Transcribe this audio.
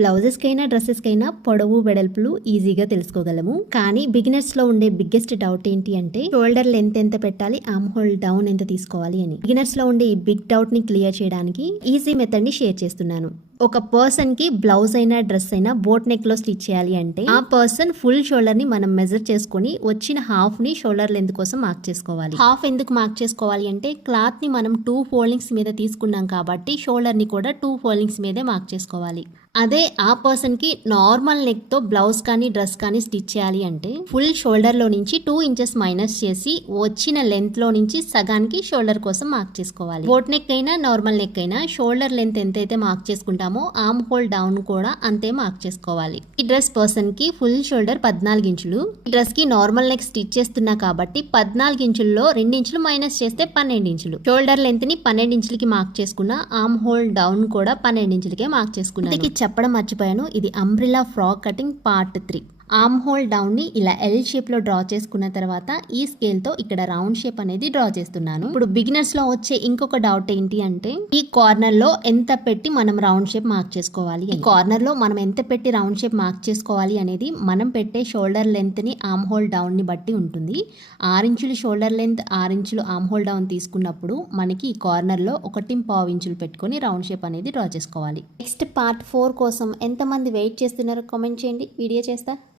Blouses కైనా dresses కైనా పొడవు వెడల్పులు ఈజీగా తెలుసుకోగలము. కానీ బిగినర్స్ లో ఉండే బిగ్గెస్ట్ డౌట్ ఏంటి అంటే షోల్డర్ లెంత్ ఎంత పెట్టాలి, ఆర్మ్ హోల్ డౌన్ ఎంత తీసుకోవాలి అని. బిగినర్స్ లో ఉండే ఈ బిగ్ డౌట్ ని క్లియర్ చేయడానికి ఈజీ మెథడ్ ని షేర్ చేస్తున్నాను. ఒక పర్సన్ కి బ్లౌజ్ అయినా డ్రెస్ అయినా బోట్ నెక్ లో స్టిచ్ చేయాలి అంటే ఆ పర్సన్ ఫుల్ షోల్డర్ ని మనం మెజర్ చేసుకుని వచ్చిన హాఫ్ ని షోల్డర్ లెంత్ కోసం మార్క్ చేసుకోవాలి. హాఫ్ ఎందుకు మార్క్ చేసుకోవాలి అంటే క్లాత్ ని మనం 2 ఫోల్డింగ్స్ మీద తీసుకున్నాం కాబట్టి షోల్డర్ ని కూడా 2 ఫోల్డింగ్స్ మీదే మార్క్ చేసుకోవాలి. అదే ఆ పర్సన్ కి నార్మల్ నెక్ తో బ్లౌజ్ కానీ డ్రెస్ కానీ స్టిచ్ చేయాలి అంటే ఫుల్ షోల్డర్ లో నుంచి 2 ఇంచెస్ మైనస్ చేసి వచ్చిన లెంత్ లో నుంచి సగానికి షోల్డర్ కోసం మార్క్ చేసుకోవాలి. బోట్ నెక్ అయినా నార్మల్ నెక్ అయినా షోల్డర్ లెంత్ ఎంతైతే మార్క్ చేసుకుంటామో ఆర్మ్ హోల్ డౌన్ కూడా అంతే మార్క్ చేసుకోవాలి. ఈ డ్రెస్ పర్సన్ కి ఫుల్ షోల్డర్ 14 ఇంచులు. ఈ డ్రెస్ కి నార్మల్ నెక్ స్టిచ్ చేస్తున్నా కాబట్టి 14 ఇంచుల్లో 2 ఇంచులు మైనస్ చేస్తే 12 ఇంచులు. షోల్డర్ లెంత్ ని 12 ఇంచులకి మార్క్ చేసుకున్న ఆర్మ్ హోల్ డౌన్ కూడా 12 ఇంచులకే మార్క్ చేసుకున్నాను. చెప్పడం మర్చిపోయాను, ఇది umbrella frock cutting part 3. Arm whole down ని ఇలా ఎల్ షేప్ లో డ్రా చేసుకున్న తర్వాత ఈ స్కేల్ తో ఇక్కడ రౌండ్ షేప్ అనేది డ్రా చేస్తున్నాను. ఇప్పుడు బిగినర్స్ లో వచ్చే ఇంకొక డౌట్ ఏంటి అంటే ఈ కార్నర్ లో ఎంత పెట్టి మనం రౌండ్ షేప్ మార్క్ చేసుకోవాలి. ఈ కార్నర్ లో మనం ఎంత పెట్టి రౌండ్ షేప్ మార్క్ చేసుకోవాలి అనేది మనం పెట్టే షోల్డర్ లెంత్ ని ఆర్మ్ హోల్ డౌన్ ని బట్టి ఉంటుంది. 6 ఇంచులు షోల్డర్ లెంత్ 6 ఇంచులు ఆర్మ్ హోల్ డౌన్ తీసుకున్నప్పుడు మనకి ఈ కార్నర్ లో 1.5 ఇంచులు పెట్టుకొని రౌండ్ షేప్ అనేది డ్రా చేసుకోవాలి. నెక్స్ట్ పార్ట్ 4 కోసం ఎంతమంది వెయిట్ చేస్తున్నారో కామెంట్ చేయండి, వీడియో చేస్తా.